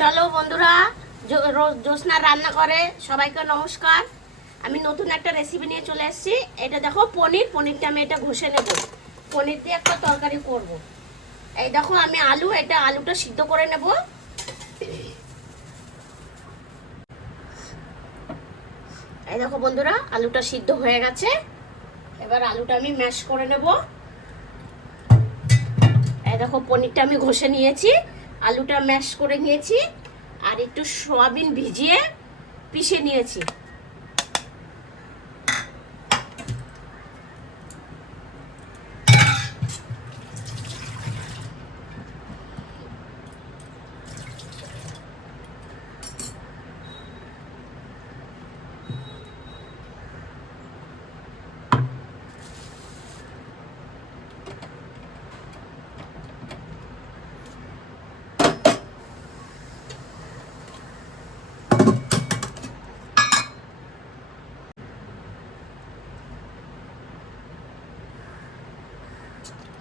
চলো বন্ধুরা, জ্যোৎস্না রান্না করে সবাইকে নমস্কার। আমি নতুন একটা রেসিপি নিয়ে চলে এসেছি। এটা দেখো পনিরটা আমি এটা ঘষে নেব। পনির দিয়ে একটা তরকারি করব। এই দেখো আমি আলুটা সিদ্ধ করে নেব। এই দেখো বন্ধুরা, আলুটা সিদ্ধ হয়ে গেছে। এবার আলুটা আমি ম্যাশ করে নেব। এই দেখো পনিরটা আমি ঘষে নিয়েছি, আলুটা ম্যাশ করে নিয়েছি, আর একটু সয়াবিন ভিজিয়ে পিষে নিয়েছি।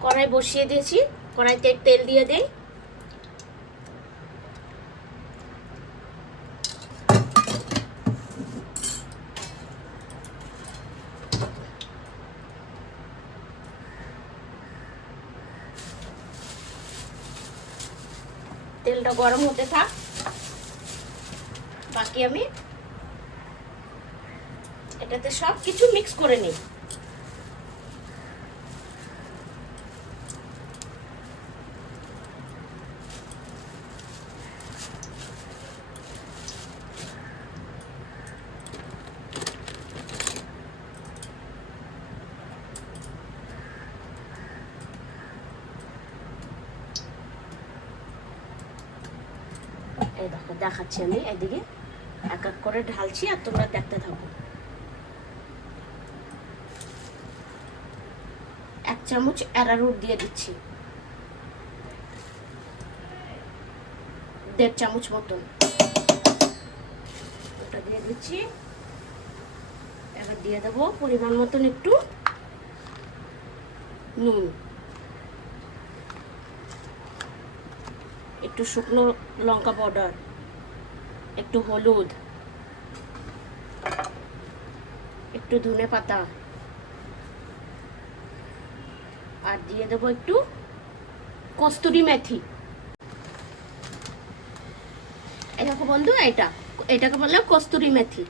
কড়াই বসিয়ে দিয়েছি, কড়াইতে তেল দিয়ে দেই। তেলটা গরম হতে থাক, বাকি আমি এটাতে সব কিছু মিক্স করে নিই। এই দেখো দেখাচ্ছি, আমি এদিকে এক এক করে ঢালছি আর তোমরা দেখতে থাকো। 1 চামচ অ্যারারুট দিয়ে দিচ্ছি, 1.5 চামচ মতন ওটা দিয়ে দিচ্ছি। এবার দিয়ে দেবো পরিমাণ মতন একটু নুন, একটু শুকনো লঙ্কা পাউডার, একটু হলুদ, একটু ধনে পাতা, আর দিয়ে দেবো একটু কস্তুরি মেথি। এই দেখো বন্ধু, এটাকে বললাম কস্তুরি মেথি।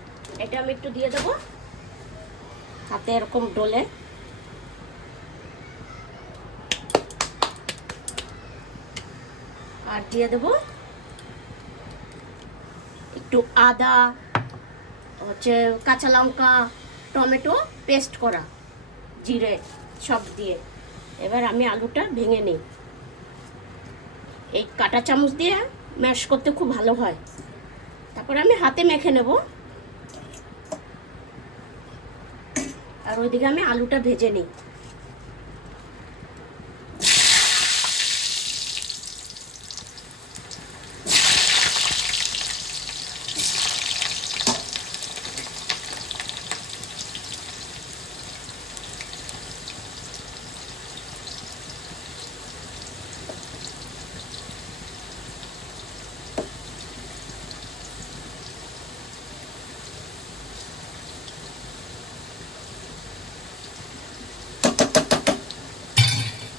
এটা আমি একটু দিয়ে দেবো হাতে এরকম ডলে। আর দিয়ে দেবো একটু আদা, কাঁচা লঙ্কা, টমেটো পেস্ট করা, জিরে সব দিয়ে। এবার আমি আলুটা ভেঙে নিই। এই কাঁটা চামচ দিয়ে ম্যাশ করতে খুব ভালো হয়। তারপর আমি হাতে মেখে নেব। আর ওইদিকে আমি আলুটা ভেজে নিই।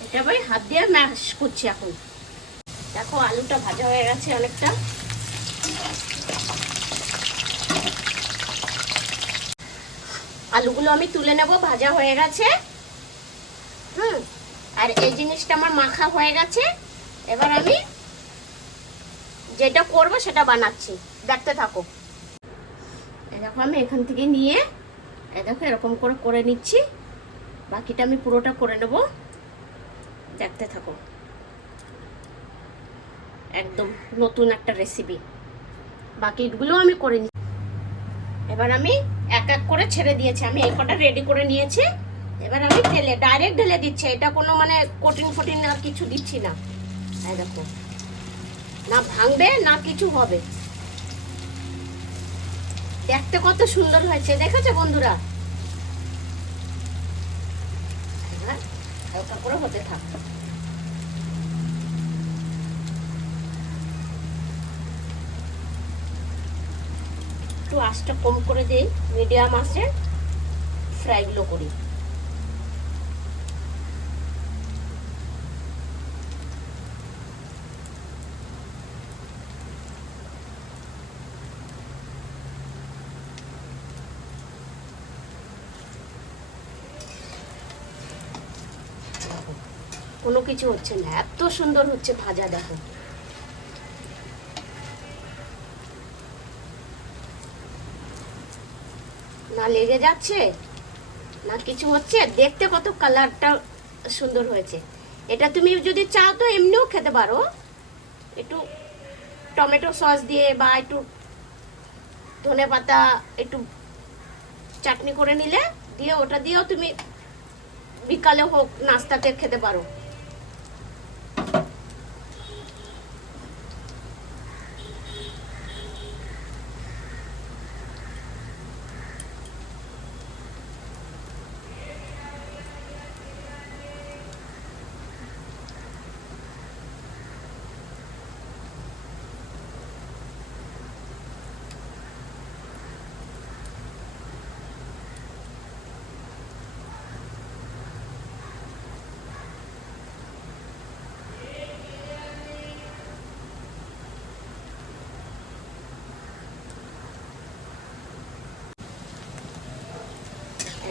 এটা ভাই হাত দিয়ে ম্যাশ করছি। এখন দেখো আলুটা ভাজা হয়ে গেছে অনেকটা। আলুগুলো আমি তুলে নেব, ভাজা হয়ে গেছে। আর এই জিনিসটা আমার মাখা হয়ে গেছে। এবার আমি যেটা করব সেটা বানাচ্ছি, দেখতে থাকো। এই দেখো আমি এখান থেকে নিয়ে এই দেখো এরকম করে করে নিচ্ছি। বাকিটা আমি পুরোটা করে নেব, দেখতে থাকো। একদম নতুন একটা রেসিপি, বাকিগুলো আমি করে নিচ্ছি। এবার আমি এক এক করে ছেড়ে দিয়েছি। আমি এই কটা রেডি করে নিয়েছি। এবার আমি ডাইরেক্ট ঢেলে দিচ্ছি। এটা কোনো মানে কোটিং ফোটিং আর কিছু দিচ্ছি না। এই দেখো, না ভাঙবে না কিছু হবে। দেখতে কত সুন্দর হয়েছে, দেখেছো বন্ধুরা? হালকা করে হতে থাক। একটু আঁচটা কম করে দিই, মিডিয়াম আঁচে ফ্রাইগুলো করি। কোনো কিছু হচ্ছে না, এত সুন্দর হচ্ছে ভাজা, দেখো। না লেগে যাচ্ছে না কিছু হচ্ছে, দেখতে কত কালারটা সুন্দর হয়েছে। এটা তুমি যদি চাও তো এমনিও খেতে পারো, একটু টমেটো সস দিয়ে বা একটু ধনেপাতা একটু চাটনি করে নিলে দিয়ে ওটা দিয়েও তুমি বিকালে হোক নাস্তাতে খেতে পারো।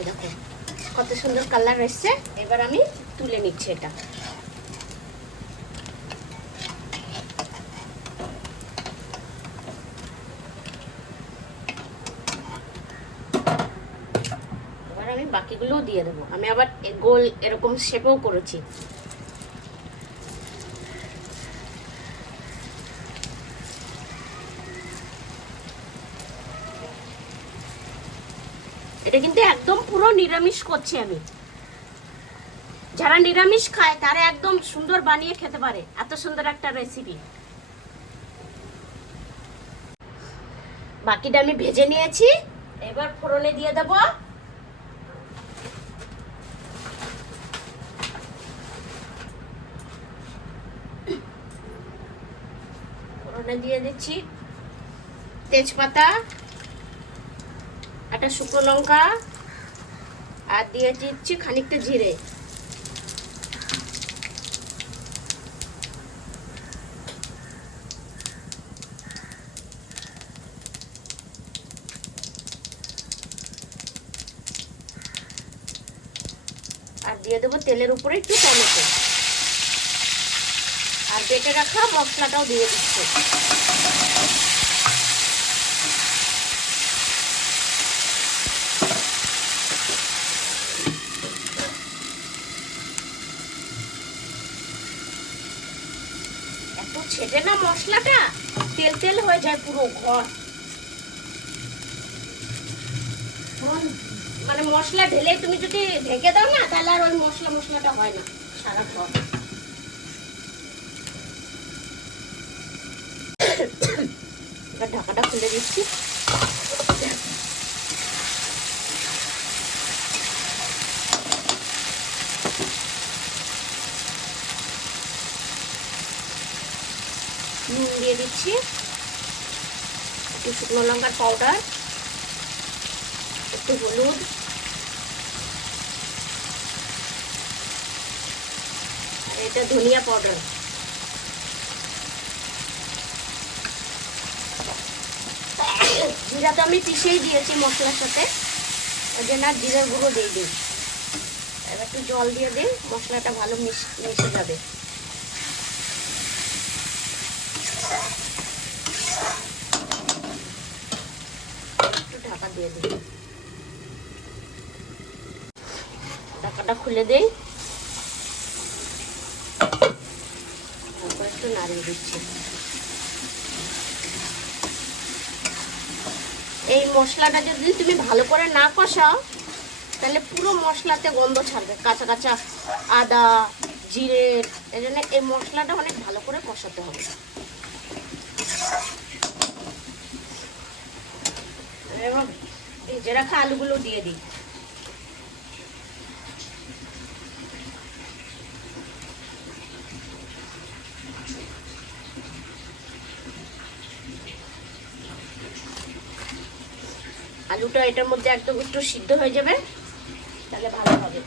দেখো কত সুন্দর কালার এসছে। এবার আমি তুলে নিচ্ছি এটা। এবার আমি বাকিগুলোও দিয়ে দেবো। আমি আবার গোল এরকম শেপেও করেছি। এটা কিন্তু একদম পুরো নিরামিষ করছি আমি। যারা নিরামিষ খায় তারা একদম সুন্দর বানিয়ে খেতে পারে, এত সুন্দর একটা রেসিপি। বাকিটা আমি ভেজে নিয়েছি, এবার ফোড়নে দিয়ে দেব। ফোড়নে দিয়ে দিচ্ছি তেজপাতা, একটা শুকনো লঙ্কা, আর দিয়ে দিচ্ছি খানিকটা জিরে। আর দিয়ে দেবো তেলের উপরে একটু টমেটো, আর বেটে রাখা মশলাটাও দিয়ে দিচ্ছি। এত ছেটে না মশলাটা, তেল তেল হয়ে যায় পুরো ঘর। মানে মশলা ঢেলে তুমি যদি ঢেকে দাও না, তাহলে আর ওই মশলাটা হয় না সারা ঘর। এবার ঢাকাটা খুলে দিচ্ছি। নুন দিয়ে দিচ্ছি, একটু শুকনো লঙ্কার পাউডার, একটু হলুদ, আর এটা ধনিয়া পাউডার। জিরা তো আমি পিষেই দিয়েছি মশলার সাথে, ওই জন্য আর জিরার গুঁড়ো দিয়ে দিই। এবার একটু জল দিয়ে দিই, মশলাটা ভালো মিশে যাবে। একটু ঢাকা দিয়ে দিই, ঢাকাটা খুলে দিই, তারপর একটু নাড়িয়ে দিচ্ছি। এই মশলাটা যদি তুমি ভালো করে না কষাও, তাহলে পুরো মশলাতে গন্ধ ছাড়বে, কাঁচা কাঁচা আদা জিরের। এই জন্য এই মশলাটা অনেক ভালো করে কষাতে হবে। এবং ভেজে রাখা আলুগুলো দিয়ে দিই। আলুটা এটার মধ্যে একদম একটু সিদ্ধ হয়ে যাবে, তাহলে ভালো হবে।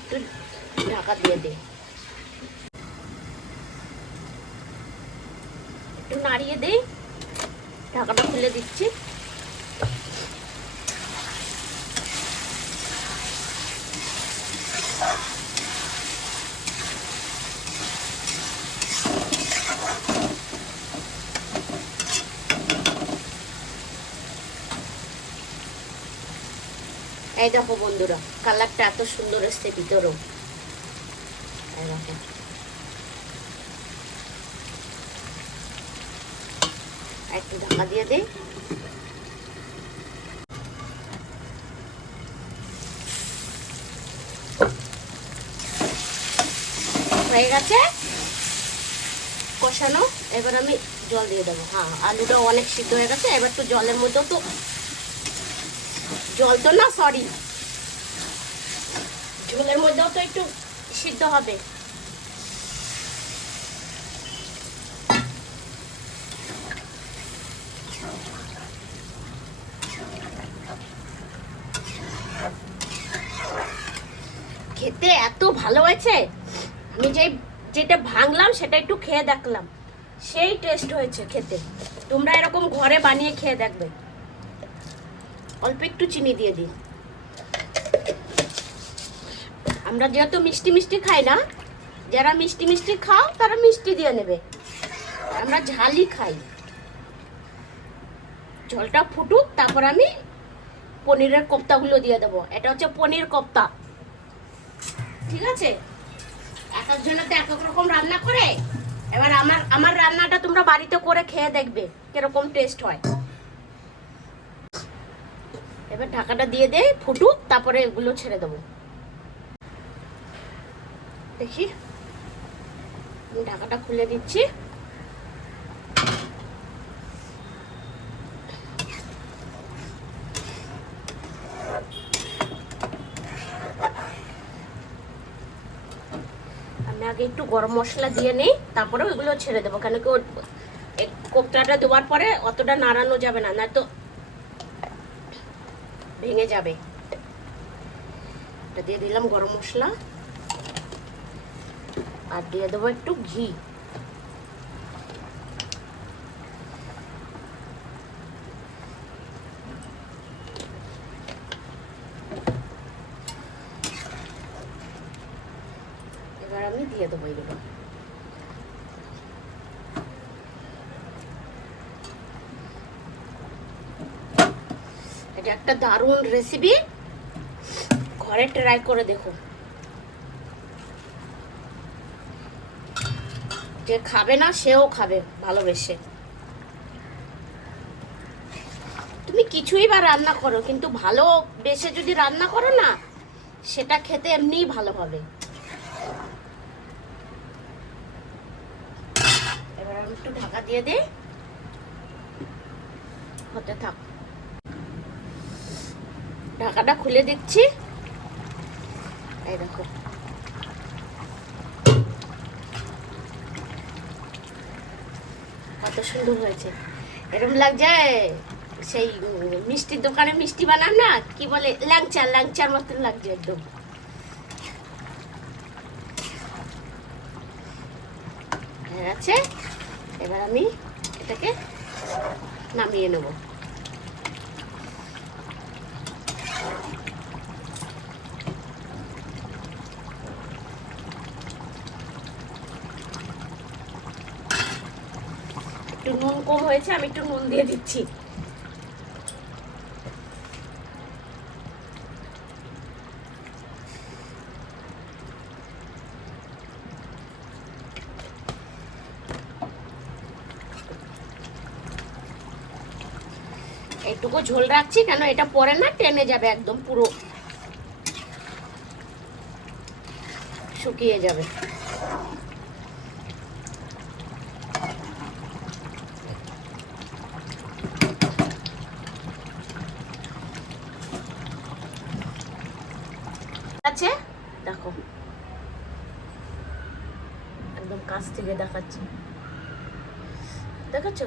একটু ঢাকা দিয়ে দে, একটু নাড়িয়ে দে, ঢাকাটা খুলে দিচ্ছি। এই দেখো বন্ধুরা, কালারটা এত সুন্দর এসছে ভিতরেও। এই দেখো, একটু ঢাকা দিয়ে দে। হয়ে গেছে কষানো, এবার আমি জল দিয়ে দেবো। হ্যাঁ, আলুটা অনেক সিদ্ধ হয়ে গেছে, এবার তো জলের মধ্যেও তো জল তো না, সরি, ঝোলের মধ্যেও তো একটু সিদ্ধ হবে। খেতে এত ভালো হয়েছে, আমি যেটা ভাঙলাম সেটা একটু খেয়ে দেখলাম, সেই টেস্ট হয়েছে খেতে। তোমরা এরকম ঘরে বানিয়ে খেয়ে দেখবে। অল্প একটু চিনি দিয়ে দিই, আমরা যেহেতু মিষ্টি মিষ্টি খাই না, যারা মিষ্টি মিষ্টি খাও তারা মিষ্টি দিয়ে নেবে, আমরা ঝালই খাই। ঝোলটা ফুটুক, তারপর আমি পনিরের কোপ্তাগুলো দিয়ে দেবো। এটা হচ্ছে পনির কোপ্তা, ঠিক আছে? এক একজনের তো এক এক রকম রান্না করে। এবার আমার রান্নাটা তোমরা বাড়িতে করে খেয়ে দেখবে কিরকম টেস্ট হয়। এবার ঢাকাটা দিয়ে দে, ফুটুক, তারপরে এগুলো ছেড়ে দেবো। দেখি, ঢাকাটা খুলে দিচ্ছি। আমি আগে একটু গরম মশলা দিয়ে নেই, তারপরে ওইগুলো ছেড়ে দেবো। কেন কি কোপ্তাটা দেওয়ার পরে অতটা নাড়ানো যাবে না, নয়তো ভেঙে যাবে। এটা দিয়ে দিলাম গরম মশলা, আর দিয়ে দেবো একটু ঘি। এবার আমি দিয়ে দেবো এগুলো। এটা একটা দারুণ রেসিপি, ঘরে ট্রাই করে দেখো। যে খাবে না সেও খাবে ভালোবেসে। তুমি কিছুই বা রান্না করো, কিন্তু ভালোবেসে যদি রান্না করো না, সেটা খেতে এমনিই ভালো হবে। এবার আমি একটু ঢাকা দিয়ে দিই, হতে থাক। ঢাকাটা খুলে দিচ্ছি। এই দেখো, কত সুন্দর হয়েছে। এরকম লাগছে সেই মিষ্টির দোকানে মিষ্টি বানান না, কি বলে, ল্যাংচার মতন লাগছে একদম। হয়ে গেছে, এবার আমি এটাকে নামিয়ে নেব। একটু নুন কম হয়েছে, আমি একটু নুন দিয়ে দিচ্ছি। এইটুকু ঝোল রাখছি, কেন এটা পরে না টেনে যাবে, একদম পুরো শুকিয়ে যাবে। আছে দেখো, একদম কাছ থেকে দেখাচ্ছি, দেখেছো?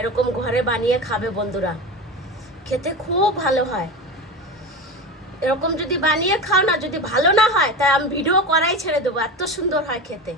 এরকম ঘরে বানিয়ে খাবে বন্ধুরা, খেতে খুব ভালো হয়। এরকম যদি বানিয়ে খাও না, যদি ভালো না হয় তাই আমি ভিডিও করাই ছেড়ে দেবো, এত সুন্দর হয় খেতে।